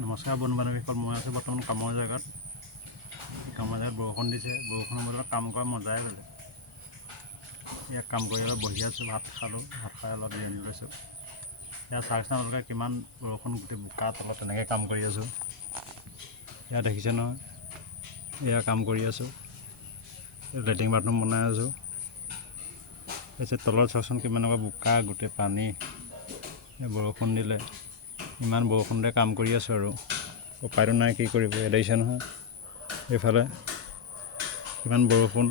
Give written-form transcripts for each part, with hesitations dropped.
নমস্কাৰ বন্ধু বান্ধৱীসকল, মই আছোঁ বৰ্তমান কামৰ জেগাত বৰষুণ দিছে। বৰষুণৰ বতৰত কাম কৰা মজাই বেলেগ। ইয়াত কাম কৰি অলপ বহি আছোঁ, ভাত খালোঁ, ভাত খাই অলপ জিৰণি লৈছোঁ। ইয়াত চাওকচোন আপোনালোকে কিমান বৰষুণ, গোটেই বোকা তলত তেনেকৈ কাম কৰি আছোঁ। ইয়াত দেখিছে নহয়, এয়া কাম কৰি আছোঁ, লেট্ৰিন বাথৰুম বনাই আছোঁ। তাৰপিছত তলত চাওকচোন কিমানকুৱা বোকা, গোটেই পানী। বৰষুণ দিলে, ইমান বৰষুণতে কাম কৰি আছোঁ আৰু উপায়টো নাই, কি কৰিব। দেখিছে নহয় এইফালে কিমান বৰষুণ,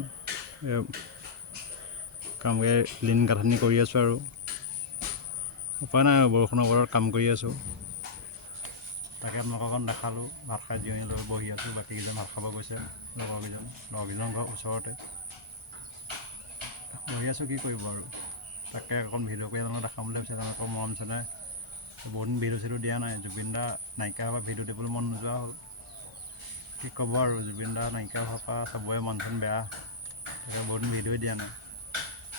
কাম কৰি লিন গাঁথনি কৰি আছোঁ আৰু উপায় নাই, বৰষুণৰ ওপৰত কাম কৰি আছোঁ। তাকে আপোনালোকক অকণ দেখালোঁ। ভাত খাই জিৰণি লৈ বহি আছোঁ, বাকীকেইজন ভাত খাব গৈছে। লগৰকেইজন ঘৰ ওচৰতে বহি আছোঁ, কি কৰিব আৰু। তাকে অকণ ভিডিঅ' কৰি আপোনালোকক দেখাম বুলি ভাবিছোঁ। আপোনালোকৰ মৰম চেনেহ বহুত দিন ভিডিঅ' চিডিঅ' দিয়া নাই। জুবিন দা নাইকিয়া হোৱাৰ পৰা ভিডিঅ' দিবলৈ মন নোযোৱা হ'ল। কি ক'ব আৰু, জুবিন দা নাইকিয়া হোৱাৰ পৰা চবৰে মন চন বেয়া। তাকে বহুত দিন ভিডিঅ'ই দিয়া নাই।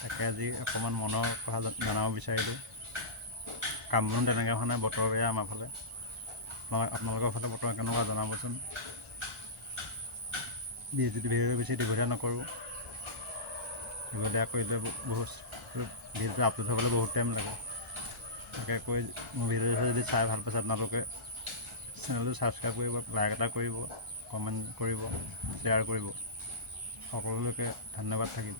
তাকে আজি অকণমান মনৰ কথা জনাব বিচাৰিলোঁ। কাম বনো তেনেকৈ হোৱা নাই, বতৰ বেয়া আমাৰ ফালে। আপোনালোকৰ ফালে বতৰ কেনেকুৱা জনাবচোন। ভিডিঅ'টো বেছি দীঘলীয়া নকৰোঁ। দীঘলীয়া কৰিলে ভিডিঅ'টো আপলোড হ'বলৈ বহুত টাইম লাগে। তাকে কৈ মোৰ ভিডিঅ'টো যদি চাই ভাল পাইছে, আপোনালোকে চেনেলটো ছাবস্ক্ৰাইব কৰিব, লাইক এটা কৰিব, কমেণ্ট কৰিব, শ্বেয়াৰ কৰিব। সকলোলৈকে ধন্যবাদ থাকিব।